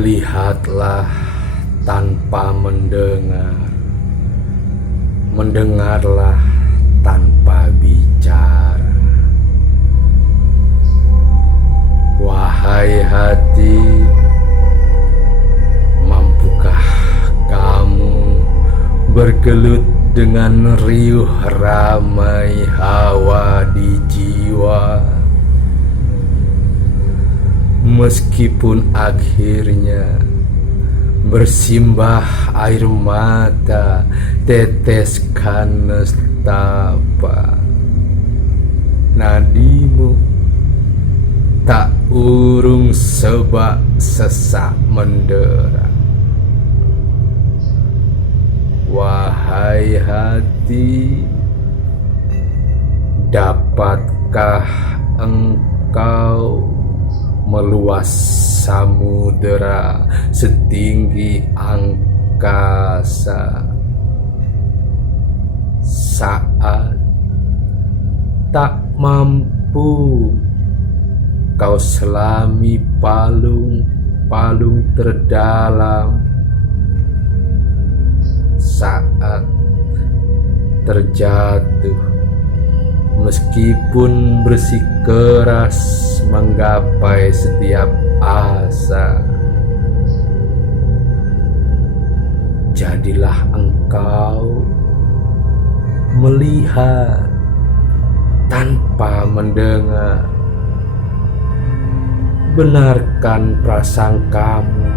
Melihatlah tanpa mendengar, mendengarlah tanpa bicara. Wahai hati, mampukah kamu bergelut dengan riuh ramai hawa di jiwa? Meskipun akhirnya bersimbah air mata, teteskan nestapa, nadimu tak urung sebak sesak mendera. Wahai hati, dapatkah engkau meluas samudera setinggi angkasa saat tak mampu kau selami palung-palung terdalam, saat terjatuh meskipun bersikeras menggapai setiap asa. Jadilah engkau melihat tanpa mendengar, benarkan prasangkamu,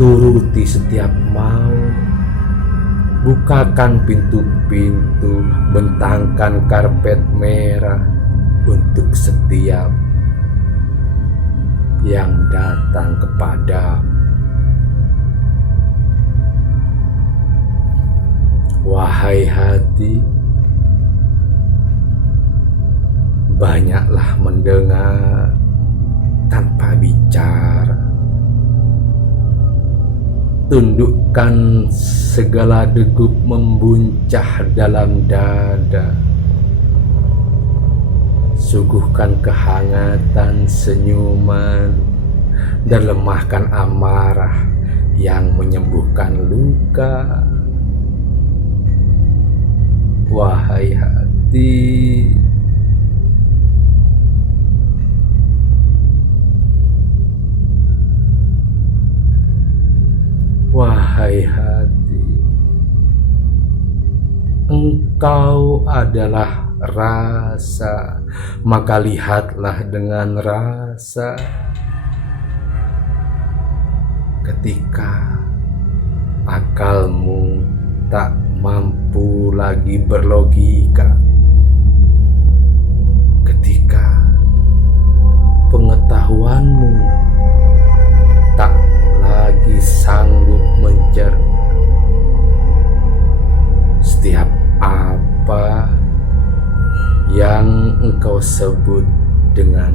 turuti setiap mau. Bukakan pintu-pintu, bentangkan karpet merah untuk setiap yang datang kepadamu. Wahai hati, banyaklah mendengar tanpa bicara. Tundukkan segala degup membuncah dalam dada. Suguhkan kehangatan senyuman dan lemahkan amarah yang menyembuhkan luka. Wahai hati, wahai hati, engkau adalah rasa, maka lihatlah dengan rasa. Ketika akalmu tak mampu lagi berlogika, ketika pengetahuanmu tak lagi sanggup mencerna, setiap apa yang engkau sebut dengan